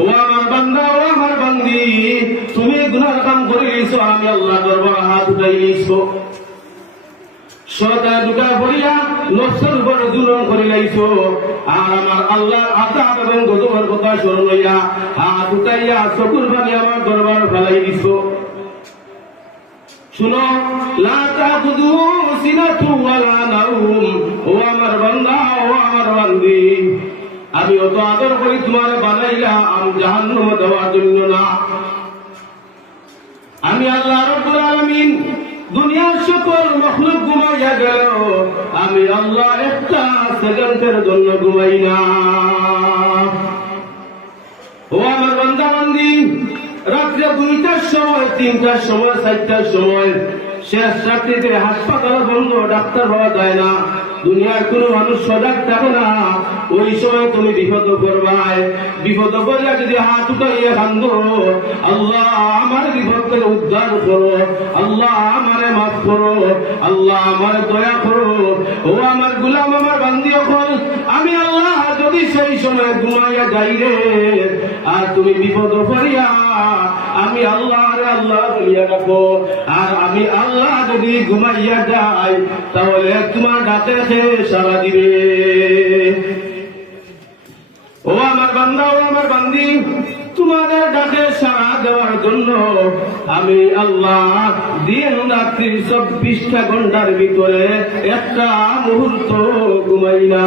ও আমার বান্দা, ও আমার বান্দি, তুমি গুনার কাম করে গেছো আমি আল্লাহ দরবার হাত উঠাই সদা দুটা উপর করে আর আমার আল্লাহ এবং কথা স্মরণ লইয়া হাত উঠাইয়া আমার দরবার ফেলাই শুনো, লা তাখুদু সিনাতু ওয়ালা নাউম ও আমার বান্দি আমি অত আদর করি তোমার বানাইলাম জাহান্নাম দেওয়ার জন্য না। আমি আল্লাহ রব্বুল দুনিয়ার সকল মখলুক ঘুমাইয়া গেল, আমি আল্লাহ একটা সেকেন্ডের জন্য ঘুমাই না। ও আমার বান্দা বান্দি রাত্রে দুইটার সময়, তিনটার সময়, চারটার সময় শেষ রাত্রিতে হাসপাতাল বন্ধ, ডাক্তার পাওয়া যায় না। দুনিয়ার কোনো মানুষ সজাগ থাকে না। ওই সময় তুমি বিপদ করবাই বিপদ করলে যদি হাত উঠাইয়ে কান্দ আল্লাহ আমার বিপদ থেকে উদ্ধার করো, আল্লাহ আমারে মাফ করো, আল্লাহ আমার দয়া করো। ও আমার গুলাম, আমার বান্দি এখন আমি আল্লাহ যদি সেই সময় ঘুমাইয়া যাই রে, আর তুমি বিপদ করিয়া আমি আল্লাহ আল্লাহ বলিয়া রাখো আর আমি যদি ঘুমাইয়া যাই তাহলে তোমার ডাকে সে সারা দিবে। ও আমার বান্দা, ও আমার বান্দি, তোমাদের ডাকে সাড়া দেওয়ার জন্য আমি আল্লাহ দিন রাত্রি চব্বিশটা ঘণ্টার ভিতরে একটা মুহূর্ত ঘুমাই না।